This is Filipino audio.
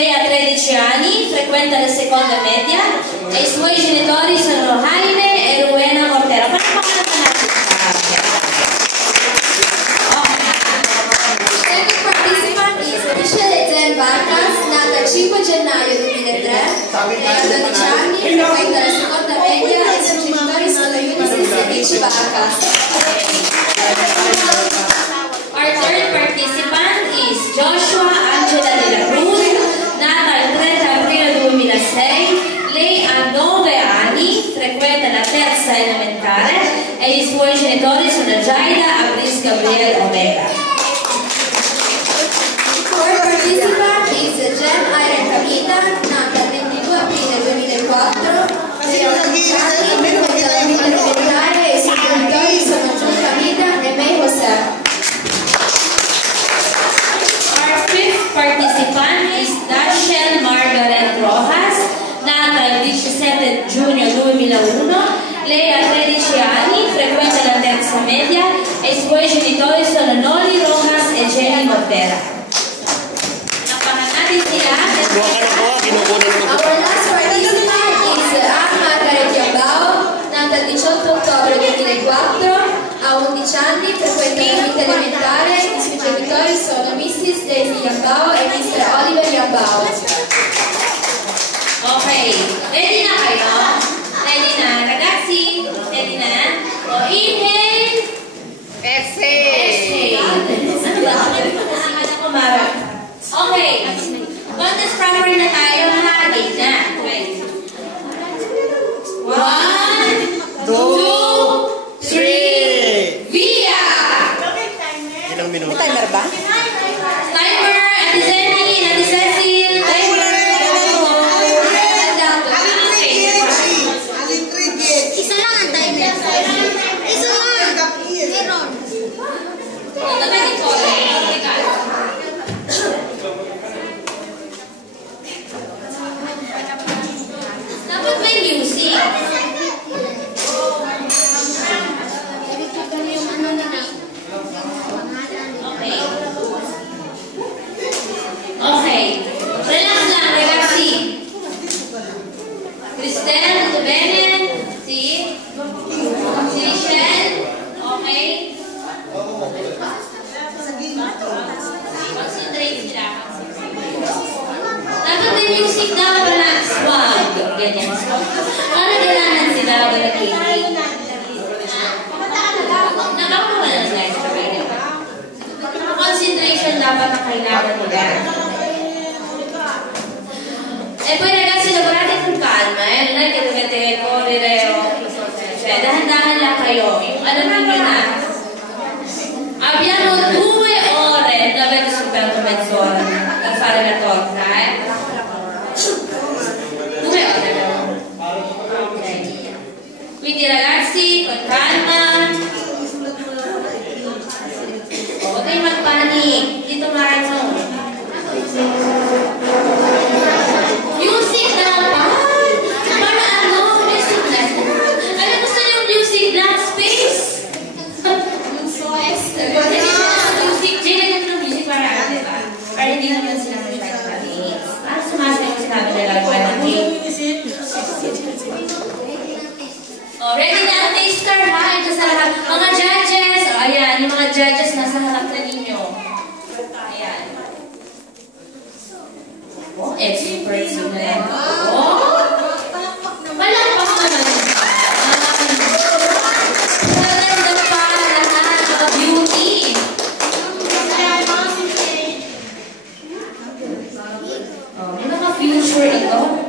Lei ha 13 anni, frequenta la seconda media e i suoi genitori sono Jaime e Rowena Mortera. Second participant is Michelle Eden Vargas, nata il 5 gennaio 2003, lei ha 12 anni, frequenta la seconda media e i suoi genitori sono Ulysses e Vichy Vargas. Our third participant is Joshua Angela de la Cruz, nata il 30 aprile 2006. Lei ha 9 anni, frequenta la terza elementare e i suoi genitori sono Jaida Abris Gabriel Omega. Fourth participant is Jen Irene Camita, nata il 22 aprile 2004. Lei ha 11 anni, frequenta la quinta elementare e i suoi genitori sono Giulia Camita e May José. Participant is Dashiell Margaret Rojas, nata il 17 giugno 2001. Lei ha 13 anni, frequenta la terza media e i suoi genitori sono Noli Rojas e Jenny Mortera. Our last participant is Anne Margaret Yambao, nata il 18 ottobre 2004. Ha 11 anni, frequenta la quinta elementare, i suoi genitori sono Mrs. Daisy Yambao e Mr. Oliver Yambao. Ok, ready na kayo? Ready na, ragazzi? Ready na? O, inhale. Exhale. Okay, contest proper na tayo, ha? Game na. Okay. 1, 2, 3. Via! Ilang minuto? May timer ba? Timer! Ate Zenny! Ate Cecil! Timer! Isa lang ang timer. Isa lang. Meron. Ito na dito. Dapat may music. Okay. Relax lang, relaxi. Cristel, ito Benen. Si Michelle. Okay. Concentrate sila. Dapat may music daw para swag. Ganyan. Para ganahan sila wala kilig. Nakakuha na guys. Concentration dapat ang kailangan nila. E poi ragazzi lavorate con calma, non è che dovete correre o cioè dahan-dahan lang kayo. Alam niyo na, abbiamo 2 ore, non avete soltanto mezz'ora per fare la torta, 2 ore. Okay. Quindi ragazzi, con calma. Huwag kayong magpanik. Dito Marino. Music dapat. Para ano? Music na. Alam mo sa yung music black space? Music. Diyan yung music para ano, diba? Para hindi naman sila masyadong panik. Para sumasayaw sinabi nila gawa ng game. Oh, ready na ang taster ha? Ito sa lahat. Mga judges. Oh, ayan. Yung mga judges nasa harap na ninyo. Ayan. Oh, experts yun na yan. Oh! Palakpak naman. Maganda pa lahat. Mga beauty. Oh, may mga future ito.